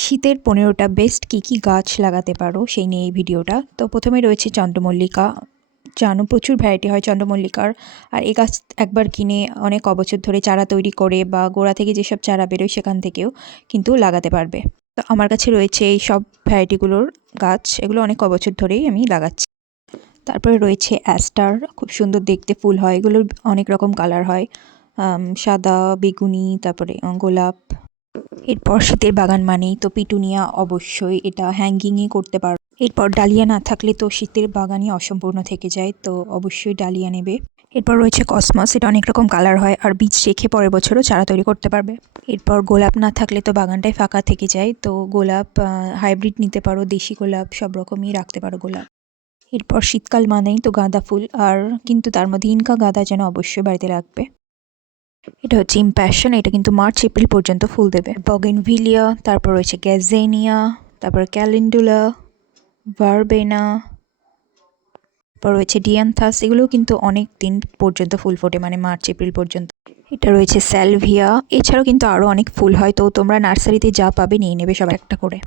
শীতের 15টা বেস্ট কী গাছ লাগাতে পারো সেই নিয়ে এই ভিডিওটা। তো প্রথমে রয়েছে চন্দ্রমল্লিকা। জানো প্রচুর ভ্যারাইটি হয় চন্দ্রমল্লিকার। আর এই গাছ একবার কিনে অনেক অবছর ধরে চারা তৈরি করে বা গোড়া থেকে যেসব চারা বেরোয় সেখান থেকেও কিন্তু লাগাতে পারবে। তো আমার কাছে রয়েছে এই সব ভ্যারাইটিগুলোর গাছ, এগুলো অনেক অবছর ধরেই আমি লাগাচ্ছি। তারপরে রয়েছে অ্যাস্টার, খুব সুন্দর দেখতে ফুল হয়, এগুলোর অনেক রকম কালার হয়, সাদা, বেগুনি, তারপরে গোলাপ। এরপর শীতের বাগান মানেই তো পিটুনিয়া, অবশ্যই এটা হ্যাঙ্গিংই করতে পারো। এরপর ডালিয়া না থাকলে তো শীতের বাগানই অসম্পূর্ণ থেকে যায়, তো অবশ্যই ডালিয়া নেবে। এরপর রয়েছে কসমস, এটা অনেক রকম কালার হয় আর বীজ রেখে পরের বছরও চারা তৈরি করতে পারবে। এরপর গোলাপ না থাকলে তো বাগানটাই ফাঁকা থেকে যায়, তো গোলাপ হাইব্রিড নিতে পারো, দেশি গোলাপ সব রকমই রাখতে পারো গোলাপ। এরপর শীতকাল মানেই তো গাঁদা ফুল, আর কিন্তু তার মধ্যে ইনকা গাঁদা যেন অবশ্যই বাড়িতে রাখবে। এটা হচ্ছে ইমপ্যাশন, এটা কিন্তু মার্চ এপ্রিল পর্যন্ত ফুল দেবে। বগেনভিলিয়া, তারপর রয়েছে গ্যাজেনিয়া, তারপর ক্যালেন্ডুলা, ভারবেনা, তারপর রয়েছে ডিয়ান্থাস, এগুলোও কিন্তু অনেক দিন পর্যন্ত ফুল ফোটে, মানে মার্চ এপ্রিল পর্যন্ত। এটা রয়েছে স্যালভিয়া, এছাড়াও কিন্তু আরও অনেক ফুল হয়, তো তোমরা নার্সারিতে যা পাবে নিয়ে নেবে সব একটা করে।